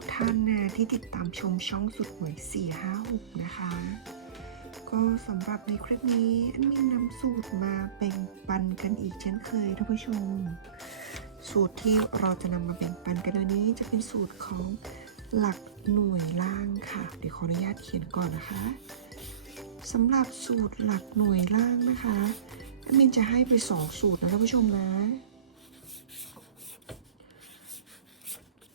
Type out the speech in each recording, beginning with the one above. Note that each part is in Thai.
กท่านนะที่ติดตามชมช่องสุดหวย 456 นะคะ ก็สำหรับในคลิปนี้อันมีนำสูตรมาแบ่งปันกันอีกเช่นเคยท่านผู้ชม สูตรที่เราจะนำมาแบ่งปันกันวันนี้จะเป็นสูตรของหลักหน่วยล่างค่ะ เดี๋ยวขออนุญาตเขียนก่อนนะคะสำหรับสูตรหลักหน่วยล่างนะคะอันมินจะให้ไปสองสูตรนะท่านผู้ชมนะ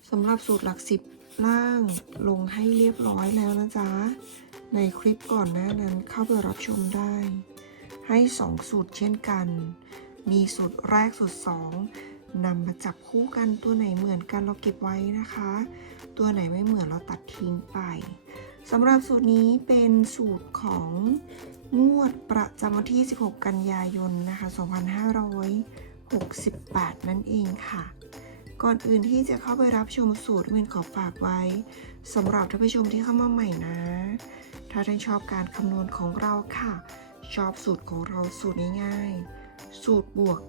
สำหรับสูตรหลักสิบ ล่างลงให้เรียบร้อยแล้วนะจ๊ะ ในคลิปก่อนหน้านั้นเข้าไปรับชมได้ ให้สองสูตรเช่นกัน มีสูตรแรกสูตรสองนำมาจับคู่กันตัวไหนเหมือนกันเราเก็บไว้นะคะ ตัวไหนไม่เหมือนเราตัดทิ้งไปสำหรับสูตรนี้เป็นสูตรของงวดประจำวันที่ 16 กันยายนนะคะ 2568 นั่นเองค่ะ ก่อนอื่นที่จะเข้าไปรับชมสูตรมินขอฝากไว้สำหรับท่านผู้ชมที่เข้ามาใหม่นะ ถ้าท่านชอบการคำนวณของเราค่ะ ชอบสูตรของเราสูตรง่ายๆ สูตรบวก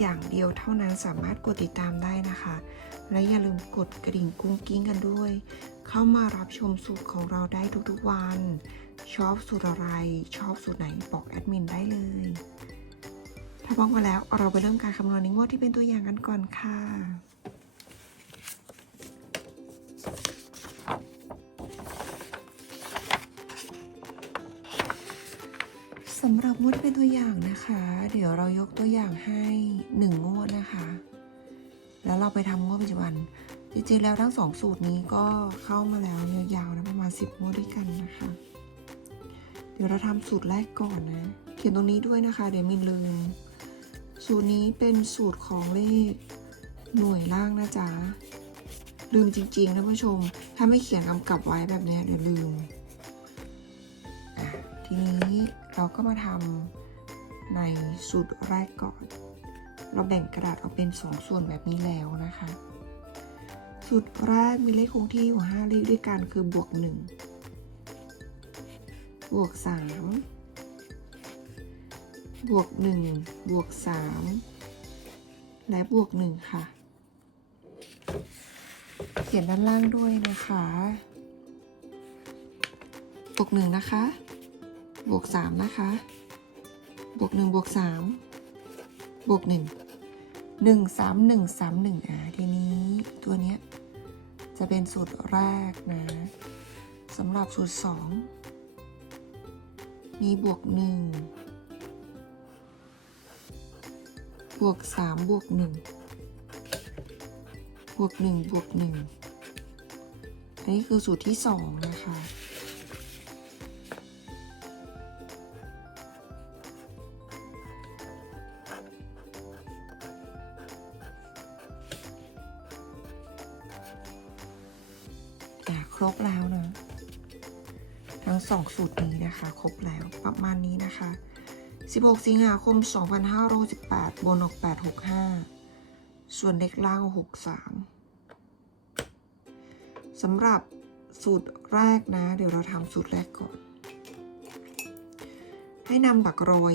อย่างเดียวเท่านั้นสามารถกดติดตามได้นะคะ และอย่าลืมกดกระดิ่งกุ้งกิ้งกันด้วย เข้ามารับชมสูตรของเราได้ทุกๆวัน ชอบสูตรอะไร ชอบสูตรไหนบอกแอดมินได้เลย ถ้าพร้อมกันแล้วเราไปเริ่มการคำนวณในงวดที่เป็นตัวอย่างกันก่อนค่ะสำหรับงวดที่เป็นตัวอย่างนะคะ เดี๋ยวเรายกตัวอย่างให้หนึ่งงวดนะคะ แล้วเราไปทำงวดปัจจุบัน จริงๆแล้วทั้งสองสูตรนี้ก็เข้ามาแล้วยาวๆนะประมาณ 10งวดด้วยกันนะคะ เดี๋ยวเราทำสูตรแรกก่อนนะ เขียนตรงนี้ด้วยนะคะ เดี๋ยวมินลืม สูตรนี้เป็นสูตรของเลขหน่วยล่างนะจ๊ะ ลืมจริงๆนะผู้ชม ถ้าไม่เขียนกำกับไว้แบบนี้เดี๋ยวลืมอะทีนี้เราก็มาทำในสูตรแรกก่อน เราแบ่งกระดาษออกเป็นสองส่วนแบบนี้แล้วนะคะ สูตรแรกมีเลขคงที่อยู่ห้าเลขด้วยกันคือบวกหนึ่งบวกสาม บวกหนึ่งบวกสามและบวกหนึ่งค่ะ เขียนด้านล่างด้วยนะคะ บวกหนึ่งนะคะ บวกสามนะคะ บวกหนึ่งบวกสามบวกหนึ่งหนึ่งสามหนึ่งสามหนึ่งอะทีนี้ตัวเนี้ยจะเป็นสูตรแรกนะสำหรับสูตรสองมีบวกหนึ่ง บวกสามบวกหนึ่งบวกหนึ่งบวกหนึ่งอันนี้คือสูตรที่สองนะคะอะครบแล้วนะ ทั้งสองสูตรนี้นะคะ ครบแล้วประมาณนี้นะคะ 16 สิงหาคม 2518บนออก 865 ส่วนเด็กล่าง 63 สำหรับสูตรแรกนะ เดี๋ยวเราทำสูตรแรกก่อน ให้นำหลักร้อย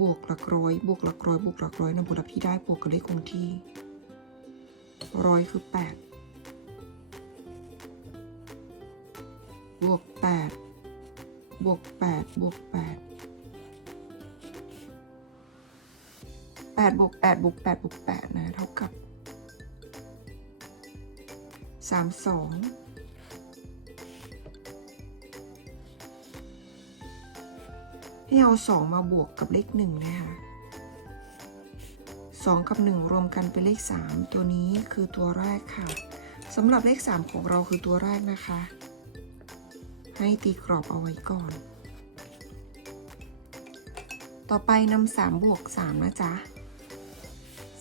บวกหลักร้อย บวกหลักร้อย บวกหลักร้อยนำผลลัพธ์ที่ได้บวกกับเลขคงที่ร้อยคือ 8 บวกแปดบวกแปดบวกแปดแปดบวกแปดบวกแปดบวกแปดนะเท่ากับสามสองให้เอาสองมาบวกกับเลขหนึ่งนะคะสองกับหนึ่งรวมกันเป็นเลขสามตัวนี้คือตัวแรกค่ะสำหรับเลขสามของเราคือตัวแรกนะคะ ให้ตีกรอบเอาไว้ก่อน ต่อไปนำสามบวกสามนะจ๊ะ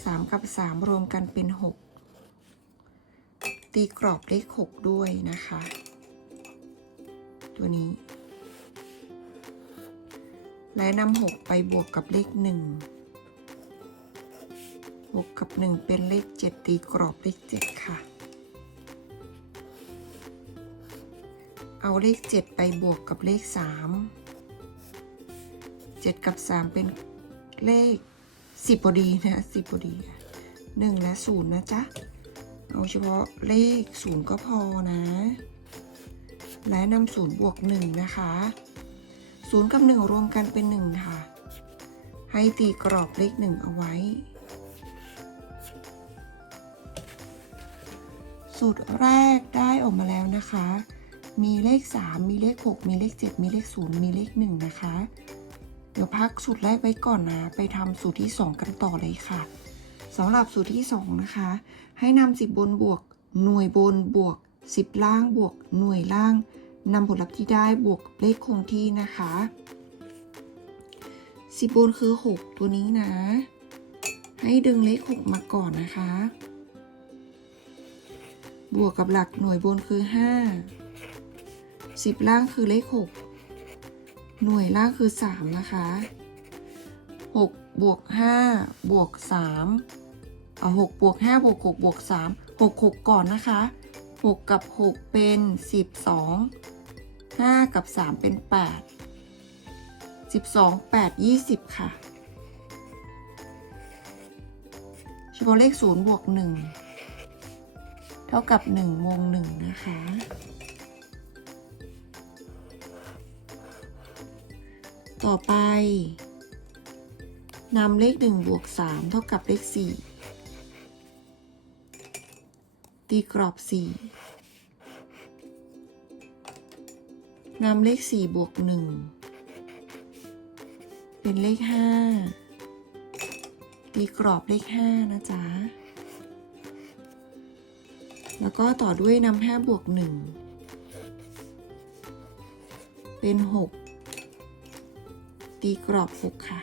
สามกับสามรวมกันเป็นหกตีกรอบเลขหกด้วยนะคะ ตัวนี้ และนำหกไปบวกกับเลขหนึ่งหกกับหนึ่งเป็นเลขเจ็ดตีกรอบเลขเจ็ดค่ะ เอาเลขเจ็ดไปบวกกับเลขสามเจ็ดกับสามเป็นเลข สิบพอดีนะสิบพอดีหนึ่งและศูนย์นะจ๊ะ เอาเฉพาะเลขศูนย์ก็พอนะ และนำศูนย์บวกหนึ่งนะคะศูนย์กับหนึ่งรวมกันเป็นหนึ่งค่ะ ให้ตีกรอบเลขหนึ่งเอาไว้ สูตรแรกได้ออกมาแล้วนะคะ มีเลข 3 มีเลข 6 มีเลข 7 มีเลข 0 มีเลข 1 นะคะ เดี๋ยวพักสูตรแรกไว้ก่อนนะ ไปทำสูตรที่ 2 กันต่อเลยค่ะสำหรับสูตรที่ 2 นะคะ ให้นำ10 บนบวก หน่วยบนบวก 10 ล่างบวก หน่วยล่างนำผลลัพธ์ที่ได้บวกเลขคงที่นะคะ 10 บนคือ 6 ตัวนี้นะ ให้ดึงเลข 6 มาก่อนนะคะ บวกกับหลักหน่วยบนคือ 5 10 ล่างคือเลข 6 หน่วยล่างคือ 3 นะคะ 6 บวก 5 บวก 3 เอา6บวก 5 บวก 6 บวก 3 6 6 ก่อนนะคะ 6 กับ 6 เป็น 12 5 กับ 3 เป็น 8 12 8 20 ค่ะเฉพาะเลข 0 บวก 1 เท่ากับ 1 วง 1 นะคะ ต่อไปนำเลข1บวก3เท่ากับเลข 4 ตีกรอบ 4นำเลข 4 บวก 1 เป็นเลข 5 ตีกรอบเลข 5 นะจ๊ะ แล้วก็ต่อด้วยนำห้าบวกหนึ่งเป็นหก ตีกรอบหกค่ะ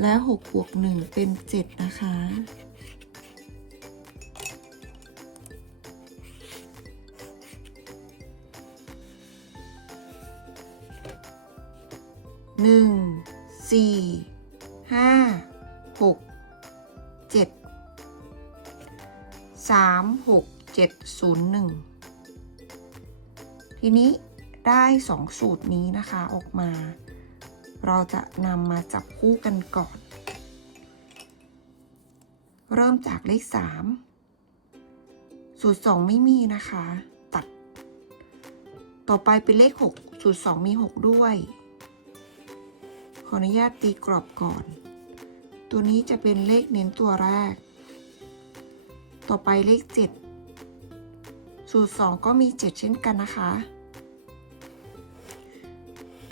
และหกบวกหนึ่งเป็นเจ็ดนะคะ หนึ่ง สี่ ห้า หก เจ็ด สาม หก เจ็ด ศูนย์หนึ่ง ทีนี้ ได้สองสูตรนี้นะคะออกมา เราจะนำมาจับคู่กันก่อน เริ่มจากเลขสามสูตรสองไม่มีนะคะ ตัด ต่อไปเป็นเลขหกสูตรสองมีหกด้วย ขออนุญาตตีกรอบก่อน ตัวนี้จะเป็นเลขเน้นตัวแรก ต่อไปเลข 7 สูตร 2 ก็มี 7 เช่นกันนะคะ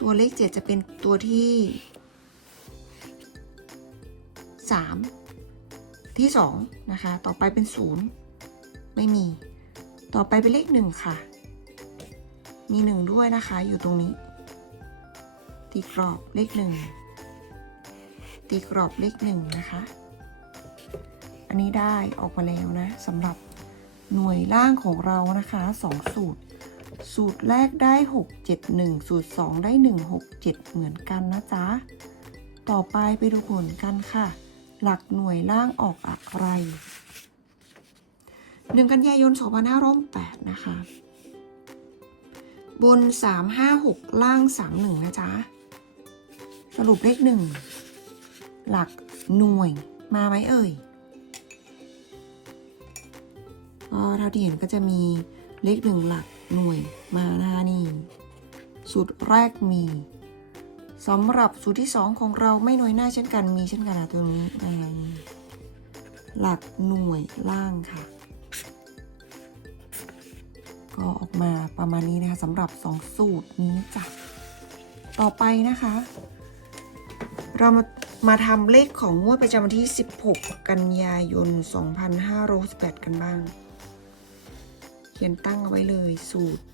ตัวเลข7จะเป็นตัวที่3ที่2นะคะ ต่อไปเป็น0ไม่มี ต่อไปเป็นเลข1ค่ะ มี1ด้วยนะคะ อยู่ตรงนี้ ตีกรอบเลข1ตีกรอบเลข1นะคะ อันนี้ได้ออกมาแล้วนะสำหรับหน่วยล่างของเรานะคะ2สูตร สูตรแรกได้ 6 7 1 สูตร 2 ได้ 1 6 7 เหมือนกันนะจ๊ะ ต่อไปไปดูผลกันค่ะ หลักหน่วยล่างออกอะไร 1 กันยายน 2568นะคะ บน 356 ล่าง 31 นะจ๊ะ สรุปเลข 1 หลักหน่วยมาไหมเอ่ยก็เท่าที่เห็นก็จะมีเลขหนึ่งหลัก หน่วยมาหน้านี่สูตรแรกมีสำหรับสูตรที่สองของเราไม่หน้อยหน้าเช่นกันมีเช่นกันนะตรงนี้อะไรหลักหน่วยล่างค่ะ ก็ออกมาประมาณนี้นะคะสำหรับสองสูตรนี้จ้ะต่อไปนะคะ เรามามาทำเลขของงวดประจำวันที่ 16 กันยายน 2568 กันบ้าง ขียนตั้งเอาไว้เลยสูตร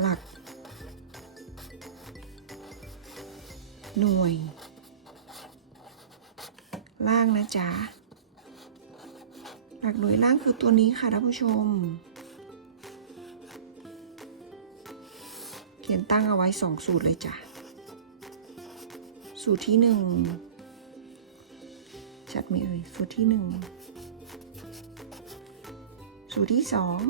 หลัก หน่วย ล่างนะจ๊ะ หลักหน่วยล่างคือตัวนี้ค่ะท่านผู้ชม เขียนตั้งเอาไว้สองสูตรเลยจ้ะ สูตรที่หนึ่งชัดไหมเอ่ยสูตรที่หนึ่ง สูตรที่สอง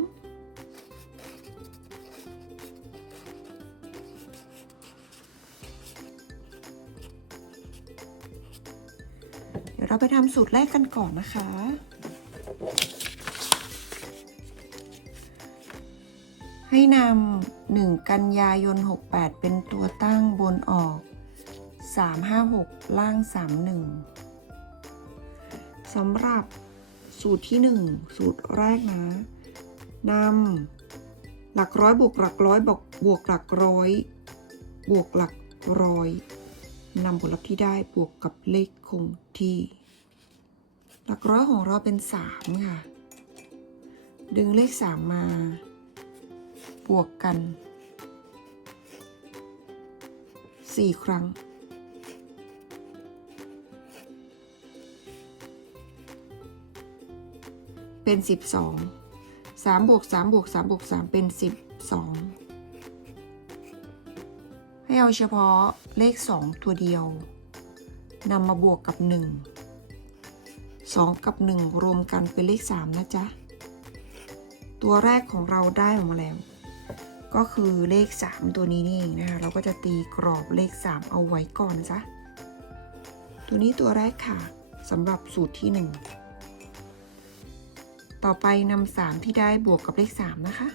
เดี๋ยวเราไปทำสูตรแรกกันก่อนนะคะ ให้นำหนึ่งกันยายน 68 เป็นตัวตั้งบนออก 356 ล่าง 31สำหรับ สูตรที่ 1 สูตรแรกนะนำหลักร้อยบวกหลักร้อยบวกบวกหลักร้อย บวกหลักร้อยนำผลลัพธ์ที่ได้บวกกับเลขคงที่ หลักร้อยของเราเป็น 3 ค่ะ ดึงเลข 3 มา บวกกัน 4 ครั้ง เป็น 12 3บวก3บวก3บวก3เป็น 12 ให้เอาเฉพาะเลข 2 ตัวเดียวนำมาบวกกับ 1 2 กับ 1 รวมกันเป็นเลข 3 นะจ๊ะ ตัวแรกของเราได้ออกมาแล้ว ก็คือเลข 3 ตัวนี้นี่เองนะคะเราก็จะตีกรอบเลข 3 เอาไว้ก่อนนะจ๊ะ ตัวนี้ตัวแรกค่ะสำหรับสูตรที่ 1 ต่อไปนำ3ที่ได้บวกกับเลข3นะคะ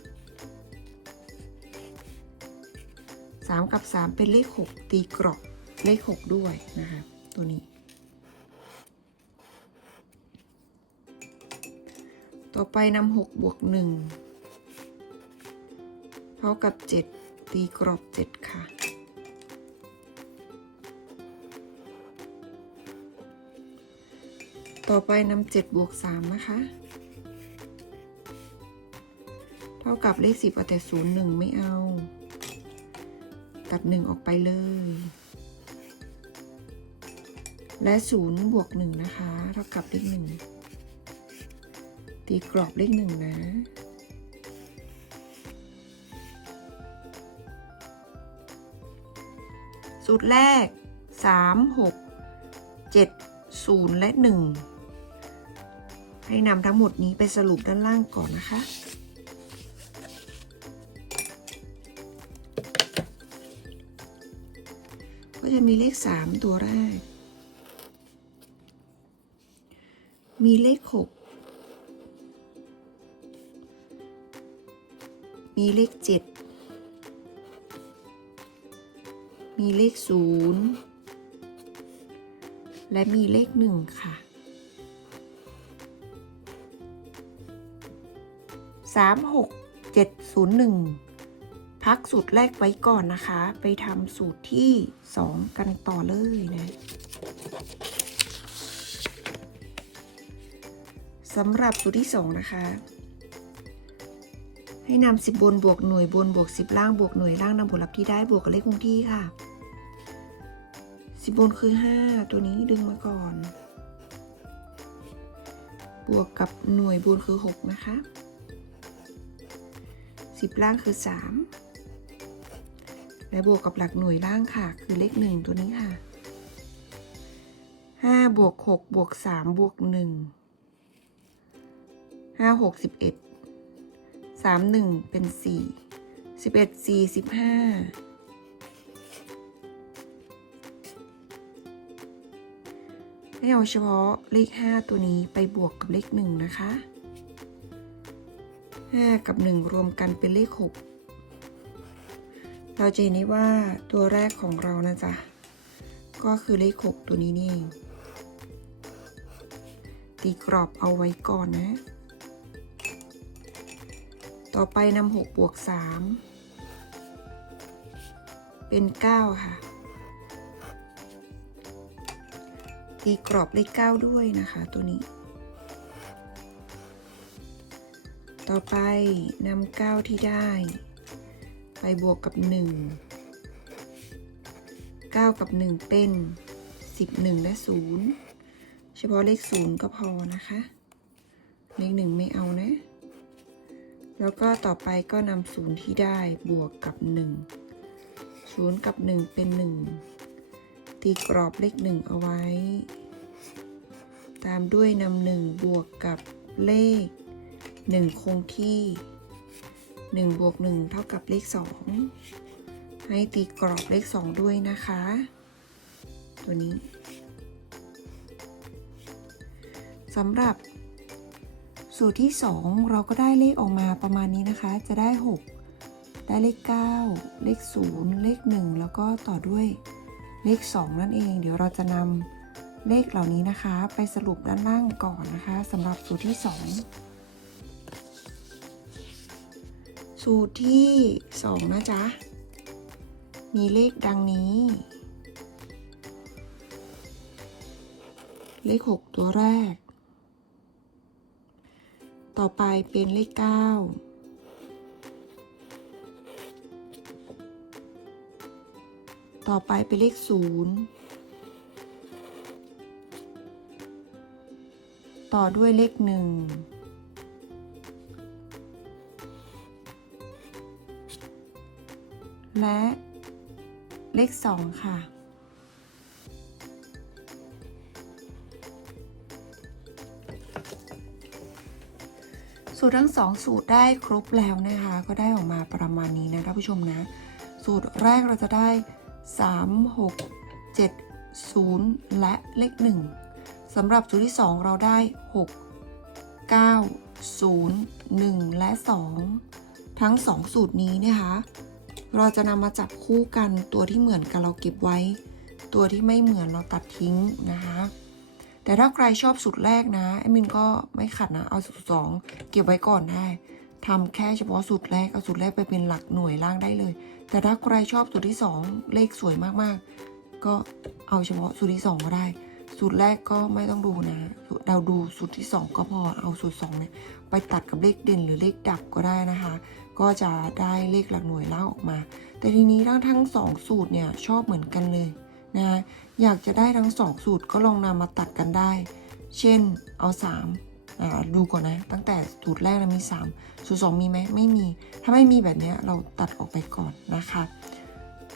3กับ3เป็นเลข6ตีกรอบเลข6ด้วยนะคะ ตัวนี้ ต่อไปนำ6บวก1เท่ากับ7ตีกรอบ7ค่ะต่อไปนำ7บวก 3 นะคะ ท่ากับเลข10เอาแต่0 1ไม่เอา ตัด1ออกไปเลย และ0บวก1นะคะ เท่ากับเลข1ตีกรอบเลข1นะสูตรแรก 3 6 7 0 และ 1 ให้นำทั้งหมดนี้ไปสรุปด้านล่างก่อนนะคะ ก็จะมีเลข3ตัวแรก มีเลข6มีเลข7มีเลข0และมีเลข1ค่ะ3 6 7 0 1 พักสูตรแรกไว้ก่อนนะคะ ไปทำสูตรที่ 2 กันต่อเลยนะสำหรับสูตรที่ 2 นะคะ ให้นำ10บนบวกหน่วยบนบวก10ล่างบวกหน่วยล่างนำผลลัพธ์ที่ได้บวกกับเลขคงที่ค่ะ10บนคือ 5 ตัวนี้ดึงมาก่อน บวกกับหน่วยบนคือ 6 นะคะ 10 ล่างคือ 3 และบวกกับหลักหน่วยล่างค่ะ คือเลข1ตัวนี้ค่ะ5บวก6บวก3บวก1 5 6 11 3 1เป็น4 11 4 15ให้เอาเฉพาะเลข 5 ตัวนี้ไปบวกกับเลข 1 นะคะ 5 กับ 1 รวมกันเป็นเลข 6 เราจะเห็นได้ว่าตัวแรกของเรานะจ๊ะ ก็คือเลข6ตัวนี้นี่เองตีกรอบเอาไว้ก่อนนะ ต่อไปนำ6บวก3เป็น9ค่ะ ตีกรอบเลข9ด้วยนะคะตัวนี้ ต่อไปนำ9ที่ได้ ไปบวกกับ 1 9 กับ 1 เป็น 11 และ 0 เฉเฉพาะเลขศูนย์ก็พอนะคะ เลขหนึ่งไม่เอานะ แล้วก็ต่อไปก็นำศูนย์ที่ได้บวกกับหนึ่งศูนย์กับหนึ่งเป็นหนึ่งตีกรอบเลขหนึ่งเอาไว้ ตามด้วยนำหนึ่งบวกกับเลขหนึ่งคงที่ หนึ่งบวกหนึ่งเท่ากับเลขสองให้ตีกรอบเลขสองด้วยนะคะ ตัวนี้สำหรับ สูตรที่ 2 เราก็ได้เลขออกมาประมาณนี้นะคะ จะได้ 6 ได้เลข 9 เลข 0 เลข 1 แล้วก็ต่อด้วยเลข 2 นั่นเอง เดี๋ยวเราจะนำเลขเหล่านี้นะคะ ไปสรุปด้านล่างก่อนนะคะสำหรับสูตรที่ 2 สูตรที่ 2 นะจ๊ะ มีเลขดังนี้ เลข 6 ตัวแรก ต่อไปเป็นเลข 9ต่อไปเป็นเลข0ต่อด้วยเลข1 และเลข2ค่ะ สูตรทั้งสองสูตรได้ครบแล้วนะคะ ก็ได้ออกมาประมาณนี้นะท่านผู้ชมนะ สูตรแรกเราจะได้ 3 6 7 0 และเลข 1สำหรับสูตรที่ 2 เราได้ 6 9 0 1 และ 2 ทั้ง 2 สูตรนี้นะคะ เราจะนำมาจับคู่กันตัวที่เหมือนกันเราเก็บไว้ ตัวที่ไม่เหมือนเราตัดทิ้งนะคะ แต่ถ้าใครชอบสูตรแรกนะแอดมินก็ไม่ขัดนะ เอาสูตรสองเก็บไว้ก่อนได้ทำแค่เฉพาะสูตรแรกเอาสูตรแรกไปเป็นหลักหน่วยล่างได้เลย แต่ถ้าใครชอบสูตรที่สองเลขสวยมากๆ ก็เอาเฉพาะสูตรที่สองก็ได้ สูตรแรกก็ไม่ต้องดูนะ เราดูสูตรที่สองก็พอ เอาสูตรสองเนี่ยไปตัดกับเลขเด่นหรือเลขดับก็ได้นะคะ ก็จะได้เลขหลักหน่วยล่างออกมา แต่ทีนี้ทั้งทั้งสองสูตรเนี่ยชอบเหมือนกันเลยนะคะอยากจะได้ทั้งสองสูตรก็ลองนำมาตัดกันได้ เช่นเอา3อ่าดูก่อนนะ ตั้งแต่สูตรแรกนะมี 3 สูตร 2 มีไหมไม่มี ถ้าไม่มีแบบนี้เราตัดออกไปก่อนนะคะ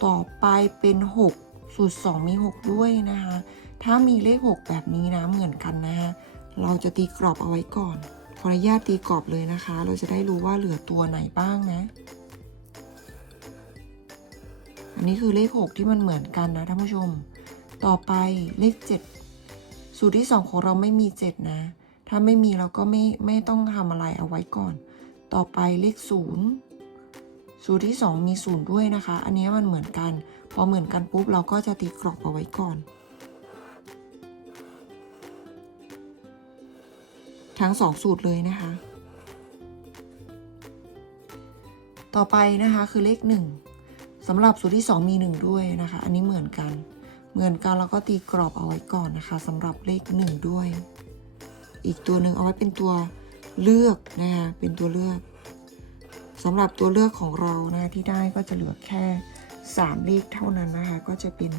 ต่อไปเป็น 6 สูตร 2 มี 6 ด้วยนะคะ ถ้ามีเลข 6 แบบนี้นะเหมือนกันนะคะเราจะตีกรอบเอาไว้ก่อน ขออนุญาตตีกรอบเลยนะคะ เราจะได้รู้ว่าเหลือตัวไหนบ้างนะ อันนี้คือเลข 6 ที่มันเหมือนกันนะท่านผู้ชม ต่อไปเลข 7 สูตรที่ 2 ของเราไม่มี 7 นะ ถ้าไม่มีเราก็ไม่ไม่ต้องทำอะไรเอาไว้ก่อน ต่อไปเลข 0 สูตรที่ 2 มี 0 ด้วยนะคะ อันนี้มันเหมือนกัน พอเหมือนกันปุ๊บเราก็จะตีกรอบเอาไว้ก่อน ทั้ง2สูตรเลยนะคะ ต่อไปนะคะคือเลข1สำหรับสูตรที่ 2 มี 1 ด้วยนะคะ อันนี้เหมือนกัน เหมือนกันแล้วก็ตีกรอบเอาไว้ก่อนนะคะสำหรับเลข 1 ด้วย อีกตัวหนึ่งเอาไว้เป็นตัวเลือกนะคะเป็นตัวเลือกสำหรับตัวเลือกของเรานะที่ได้ก็จะเหลือแค่ 3 เลขเท่านั้นนะคะ ก็จะเป็น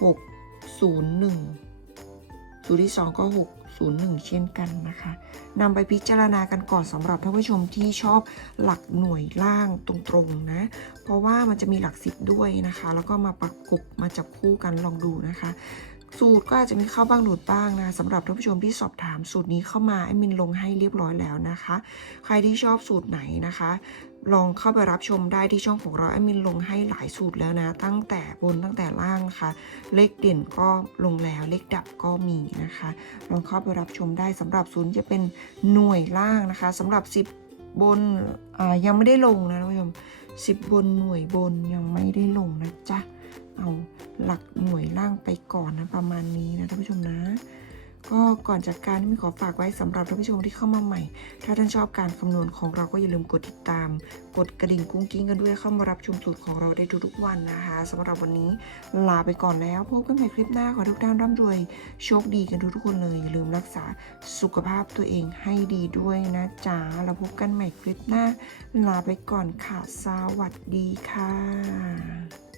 6 0 1 สูตรที่ 2 ก็ 6 0 1 เช่นกันนะคะนำไปพิจารณากันก่อนสำหรับท่านผู้ชมที่ชอบหลักหน่วยล่างตรงๆนะ เพราะว่ามันจะมีหลักสิบด้วยนะคะ แล้วก็มาประกบมาจับคู่กันลองดูนะคะสูตรก็อาจจะมีเข้าบ้างหลุดบ้างนะสำหรับท่านผู้ชมที่สอบถามสูตรนี้เข้ามาแอดมินลงให้เรียบร้อยแล้วนะคะ ใครที่ชอบสูตรไหนนะคะ ลองเข้าไปรับชมได้ที่ช่องของเราแอดมินลงให้หลายสูตรแล้วนะ ตั้งแต่บนตั้งแต่ล่างนะคะ เลขเด่นก็ลงแล้ว เลขดับก็มีนะคะ ลองเข้าไปรับชมได้สำหรับศูนย์จะเป็นหน่วยล่างนะคะสำหรับ 10 บนยังไม่ได้ลงนะท่านผู้ชม10บนหน่วยบนยังไม่ได้ลงนะจ๊ะเอาหลักหน่วยล่างไปก่อนนะประมาณนี้นะท่านผู้ชมนะ ก็ก่อนจากการมีขอฝากไว้สำหรับท่านผู้ชมที่เข้ามาใหม่ ถ้าท่านชอบการคำนวณของเราก็อย่าลืมกดติดตาม กดกระดิ่งกุ้งกิ้งกันด้วยเข้ามารับชมสูตรของเราได้ทุกๆวันนะคะสำหรับวันนี้ลาไปก่อนแล้วพบกันใหม่คลิปหน้าขอให้ทุกท่านร่ำรวย โชคดีกันทุกๆคนเลยอย่าลืมรักษาสุขภาพตัวเองให้ดีด้วยนะจ๊ะแล้วพบกันใหม่คลิปหน้า ลาไปก่อนค่ะสวัสดีค่ะ